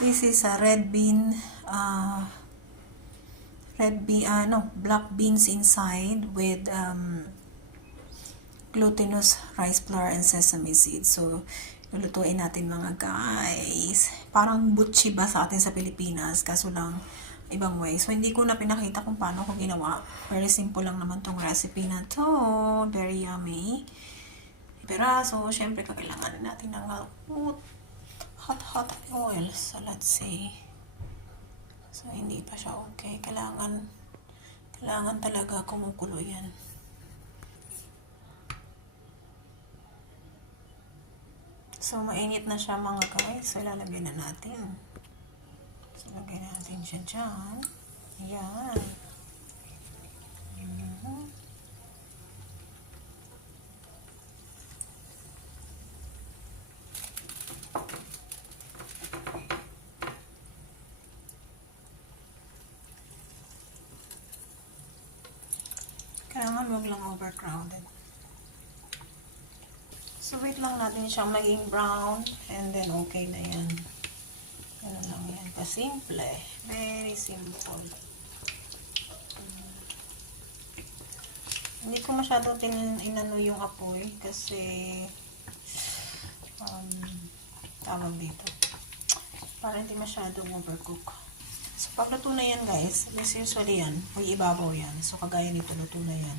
This is a black beans inside with glutinous rice flour and sesame seeds. So, lulutuin natin mga guys. Parang butchi ba sa atin sa Pilipinas, kaso lang ibang way. So, hindi ko na pinakita kung paano ko ginawa. Very simple lang naman tong recipe na to. Very yummy. Piraso, syempre kailangan natin ng hot oil. So, let's see. So, hindi pa siya okay. Kailangan talaga kumukulo yan. So, mainit na siya mga guys. So, lalagyan na natin. So, lagyan natin siya dyan. Ayan. Kailangan wag lang overcrowded. So, wait lang natin siyang maging brown and then okay na yan. Ganun lang yan. Pasimple. Very simple. Hindi ko masyado inano yung apoy kasi tawag dito. Para hindi masyadong overcook. So, pag luto na yan guys, usually yan, may ibabaw yan. So, kagaya nito, luto na yan.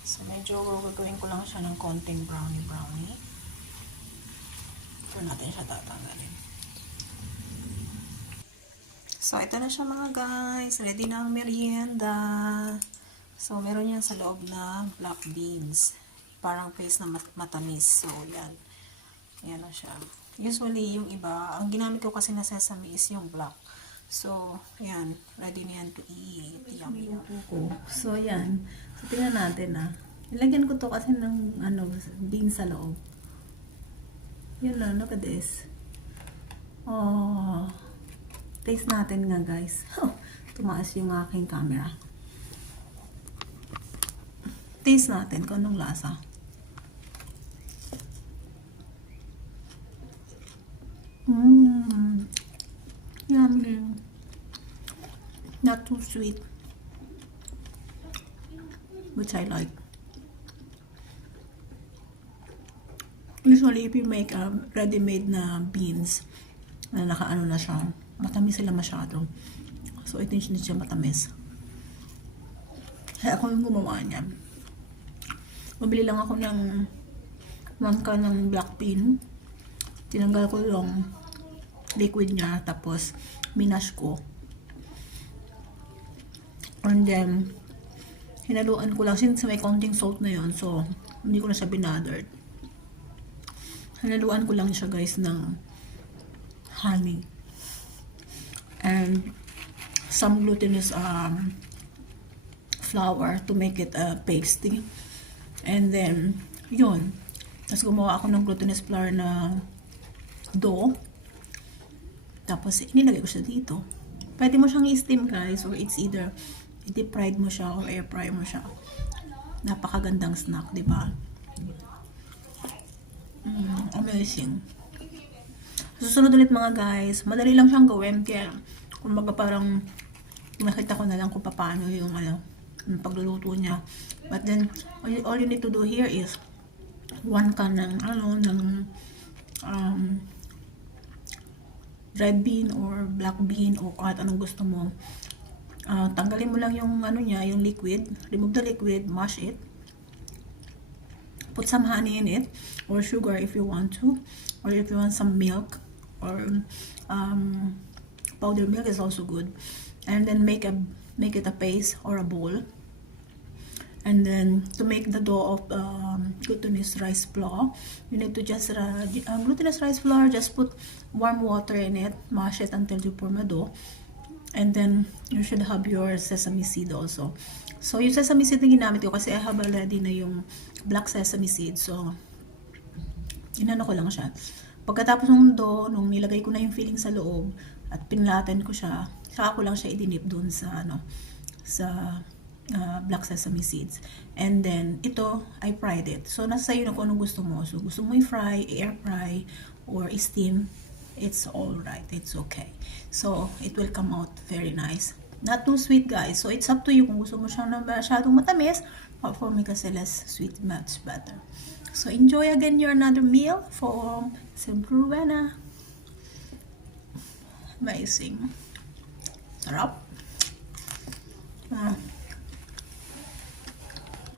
So, medyo gagawin ko lang siya ng konting brownie. Ito natin siya tatanggalin. So, ito na siya mga guys. Ready na ang merienda. So, meron yan sa loob na black beans. Parang paste na matamis. So, yan. Yan na siya. Usually, yung iba, ang ginamit ko kasi na sesame is yung black. So, yan. Ready na yan to eat. Yummy. So, yan. So, tingnan natin Ilagyan ko to kasi ng beans sa loob. Yun lang. Look at this. Oh. Taste natin nga guys. Tumaas yung aking camera. Taste natin kung anong lasa. Yummy. Not too sweet. Which I like. Usually, if you make ready-made na beans, na nakaano na siya, matamis sila masyado. So, ito hindi siya matamis. Kaya ako yung gumawa niya. Mabili lang ako ng 1 can ng black bean. Tinanggal ko yung liquid niya, tapos minash ko. And then, hinaluan ko lang, since may konting salt na yon, so hindi ko na siya binaderd. Hinaluan ko lang siya guys ng honey and some glutinous flour to make it pasty. And then, yun. Tapos gumawa ako ng glutinous flour na dough. Tapos, inilagay ko siya dito. Pwede mo siyang i-steam guys, or it's either i-deep fried mo siya or air fry mo siya. Napakagandang snack, di ba? Amazing. Susunod ulit mga guys. Madali lang siyang gawin. Kaya, kumbaga parang nakita ko na lang kung paano yung yung pagluluto niya. But then, all you need to do here is 1 can ng red bean or black bean o kahit anong gusto mo. Tanggalin mo lang yung niya, yung liquid. Remove the liquid, mash it. Put some honey in it or sugar if you want to, or if you want some milk or powdered milk is also good. And then make it a paste or a bowl. And then to make the dough of glutinous rice flour, you need to just glutinous rice flour, just put warm water in it, mash it until you form a dough. And then you should have your sesame seed also. So yung sesame seed na ginamit ko kasi I have already na yung black sesame seed. So inano ko lang siya. Pagkatapos ng dough, nung nilagay ko na yung filling sa loob at pinlatan ko siya, saka ko lang siya idinip dun sa black sesame seeds. And then ito, I fried it. So nasa sa'yo na kung anong gusto mo. So gusto mo i-fry, air fry, or steam, it's all right, it's okay. So it will come out very nice. Not too sweet, guys. So it's up to you kung gusto mo siyang na masyadong matamis, or for me kasi less sweet, much better. So enjoy again your another meal from Sempre Rowena. Amazing. Sarap.